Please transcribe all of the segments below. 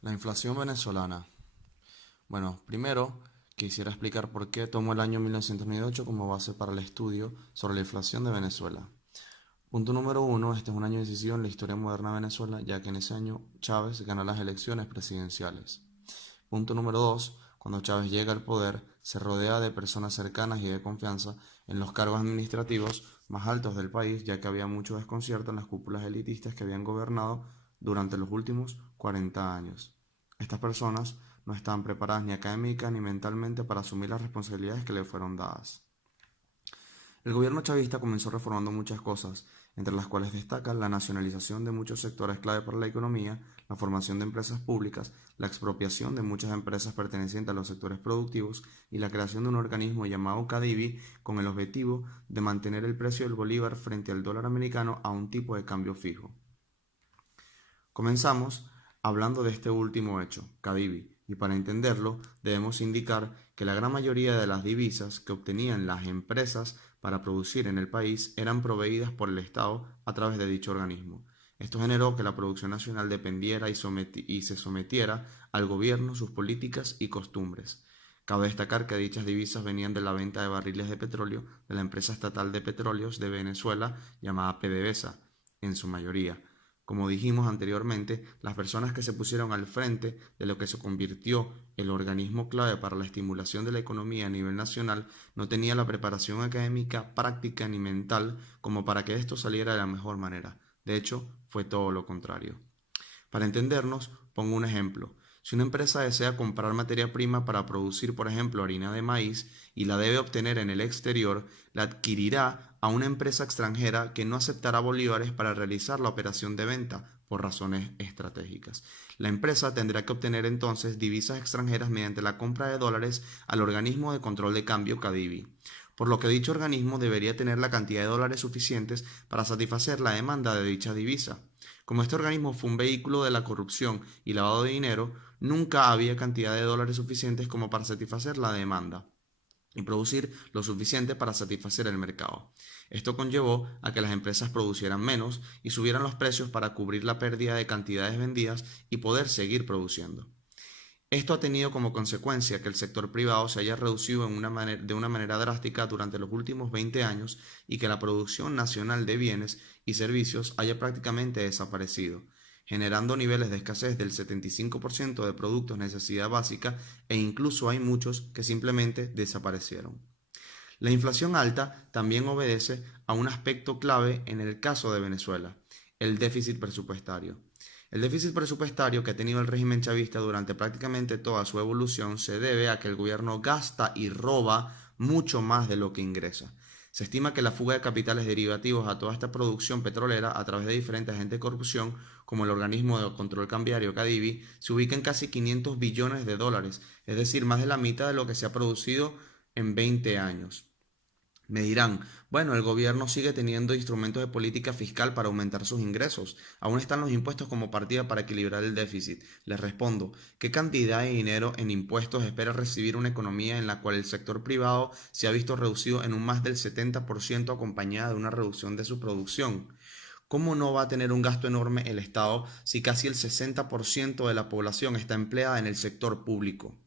La inflación venezolana. Bueno, primero quisiera explicar por qué tomo el año 1998 como base para el estudio sobre la inflación de Venezuela. Punto número uno, este es un año decisivo en la historia moderna de Venezuela, ya que en ese año Chávez ganó las elecciones presidenciales. Punto número dos, cuando Chávez llega al poder, se rodea de personas cercanas y de confianza en los cargos administrativos más altos del país, ya que había mucho desconcierto en las cúpulas elitistas que habían gobernado durante los últimos 40 años. Estas personas no estaban preparadas ni académica ni mentalmente para asumir las responsabilidades que le fueron dadas. El gobierno chavista comenzó reformando muchas cosas, entre las cuales destaca la nacionalización de muchos sectores clave para la economía, la formación de empresas públicas, la expropiación de muchas empresas pertenecientes a los sectores productivos y la creación de un organismo llamado CADIVI con el objetivo de mantener el precio del bolívar frente al dólar americano a un tipo de cambio fijo. Comenzamos hablando de este último hecho, CADIVI, y para entenderlo debemos indicar que la gran mayoría de las divisas que obtenían las empresas para producir en el país eran proveídas por el Estado a través de dicho organismo. Esto generó que la producción nacional dependiera y se sometiera al gobierno, sus políticas y costumbres. Cabe destacar que dichas divisas venían de la venta de barriles de petróleo de la empresa estatal de petróleos de Venezuela llamada PDVSA, en su mayoría. Como dijimos anteriormente, las personas que se pusieron al frente de lo que se convirtió el organismo clave para la estimulación de la economía a nivel nacional no tenían la preparación académica, práctica ni mental como para que esto saliera de la mejor manera. De hecho, fue todo lo contrario. Para entendernos, pongo un ejemplo. Si una empresa desea comprar materia prima para producir, por ejemplo, harina de maíz y la debe obtener en el exterior, la adquirirá a una empresa extranjera que no aceptará bolívares para realizar la operación de venta por razones estratégicas. La empresa tendrá que obtener entonces divisas extranjeras mediante la compra de dólares al organismo de control de cambio CADIVI, por lo que dicho organismo debería tener la cantidad de dólares suficientes para satisfacer la demanda de dicha divisa. Como este organismo fue un vehículo de la corrupción y lavado de dinero, nunca había cantidad de dólares suficientes como para satisfacer la demanda y producir lo suficiente para satisfacer el mercado. Esto conllevó a que las empresas producieran menos y subieran los precios para cubrir la pérdida de cantidades vendidas y poder seguir produciendo. Esto ha tenido como consecuencia que el sector privado se haya reducido de una manera drástica durante los últimos 20 años y que la producción nacional de bienes y servicios haya prácticamente desaparecido, generando niveles de escasez del 75% de productos de necesidad básica e incluso hay muchos que simplemente desaparecieron. La inflación alta también obedece a un aspecto clave en el caso de Venezuela, el déficit presupuestario. El déficit presupuestario que ha tenido el régimen chavista durante prácticamente toda su evolución se debe a que el gobierno gasta y roba mucho más de lo que ingresa. Se estima que la fuga de capitales derivativos a toda esta producción petrolera a través de diferentes agentes de corrupción, como el organismo de control cambiario CADIVI, se ubica en casi 500 billones de dólares, es decir, más de la mitad de lo que se ha producido en 20 años. Me dirán, bueno, el gobierno sigue teniendo instrumentos de política fiscal para aumentar sus ingresos. Aún están los impuestos como partida para equilibrar el déficit. Les respondo, ¿qué cantidad de dinero en impuestos espera recibir una economía en la cual el sector privado se ha visto reducido en un más del 70% acompañada de una reducción de su producción? ¿Cómo no va a tener un gasto enorme el Estado si casi el 60% de la población está empleada en el sector público?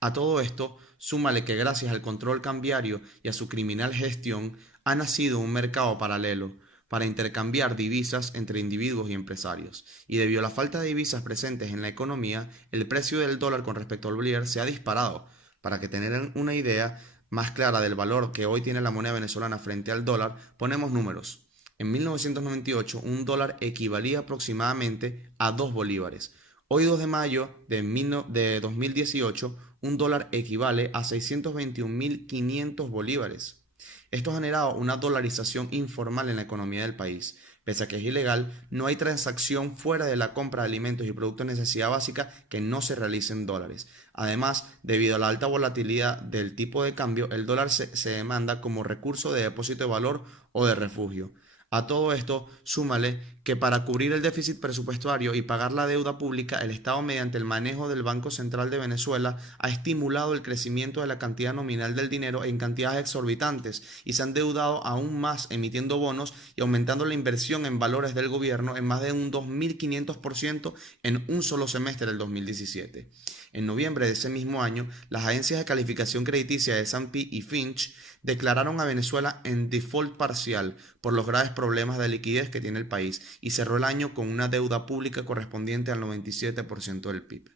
A todo esto, súmale que gracias al control cambiario y a su criminal gestión, ha nacido un mercado paralelo para intercambiar divisas entre individuos y empresarios. Y debido a la falta de divisas presentes en la economía, el precio del dólar con respecto al bolívar se ha disparado. Para que tengan una idea más clara del valor que hoy tiene la moneda venezolana frente al dólar, ponemos números. En 1998, un dólar equivalía aproximadamente a 2 bolívares. Hoy 2 de mayo de 2018, un dólar equivale a 621.500 bolívares. Esto ha generado una dolarización informal en la economía del país. Pese a que es ilegal, no hay transacción fuera de la compra de alimentos y productos de necesidad básica que no se realice en dólares. Además, debido a la alta volatilidad del tipo de cambio, el dólar se demanda como recurso de depósito de valor o de refugio. A todo esto, súmale que para cubrir el déficit presupuestario y pagar la deuda pública, el Estado, mediante el manejo del Banco Central de Venezuela, ha estimulado el crecimiento de la cantidad nominal del dinero en cantidades exorbitantes y se han endeudado aún más emitiendo bonos y aumentando la inversión en valores del gobierno en más de un 2.500% en un solo semestre del 2017. En noviembre de ese mismo año, las agencias de calificación crediticia de S&P y Fitch declararon a Venezuela en default parcial por los graves problemas de liquidez que tiene el país y cerró el año con una deuda pública correspondiente al 97% del PIB.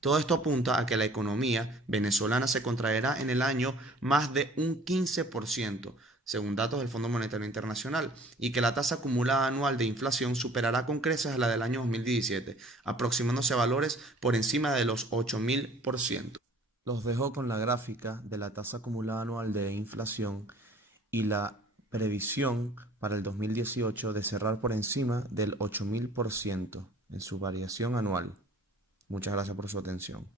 Todo esto apunta a que la economía venezolana se contraerá en el año más de un 15%, según datos del Fondo Monetario Internacional, y que la tasa acumulada anual de inflación superará con creces a la del año 2017, aproximándose a valores por encima de los 8.000%. Los dejo con la gráfica de la tasa acumulada anual de inflación y la previsión para el 2018 de cerrar por encima del 8.000% en su variación anual. Muchas gracias por su atención.